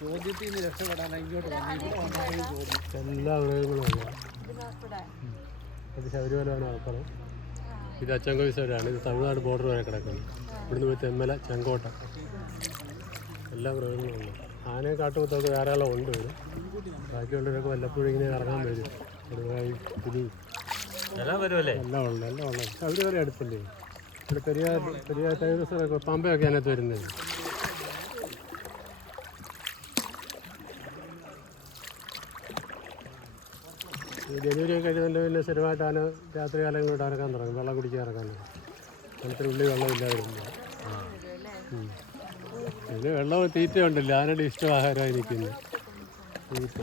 ചോദ്യത്തിൽ നിന്ന് രക്ഷപ്പെടാനാണ് ഇങ്ങോട്ട് എല്ലാ മൃഗങ്ങളും ഇത് ശബരിമലയാണ് ആൾക്കാരം. ഇത് അച്ചൻകോവിൽ സൈഡാണ്. ഇത് തമിഴ്നാട് ബോർഡർ വരെ കിടക്കുന്നത്. ഇവിടുന്ന് പോയി തെന്മല, ചെങ്കോട്ട എല്ലാ മൃഗങ്ങളും ഉണ്ട്. ആനയും കാട്ടുപോത്തൊക്കെ ധാരാളം ഉണ്ട് വരും. ബാക്കിയുള്ളവരൊക്കെ വല്ലപ്പോഴും ഇങ്ങനെ ഇറങ്ങാൻ വരും. പുലി എല്ലാം വരുമല്ലേ? എല്ലാം ഉണ്ട്, എല്ലാം ഉണ്ട്. ശബരിമല അടുത്തല്ലേ? ഇവിടെ പെരിയാർ ടൈഗേഴ്സൊക്കെ പമ്പയൊക്കെ അതിനകത്ത് വരുന്നത്. ഈ ജനുവരി കഴിയുന്നതിൻ്റെ പിന്നെ സ്ഥിരമായിട്ട് ആന രാത്രി കാലങ്ങളിലോട്ട് ഇറക്കാൻ തുടങ്ങും. വെള്ളം കുടിക്കാൻ ഇറക്കാൻ തുടങ്ങും. വെള്ളത്തിൽ ഉള്ളി വെള്ളമില്ലാതെ വരുമ്പോൾ പിന്നെ വെള്ളം തീറ്റ ഉണ്ടല്ലോ. ആനയുടെ ഇഷ്ടം ആഹാരമായി നിൽക്കുന്നു തീറ്റ.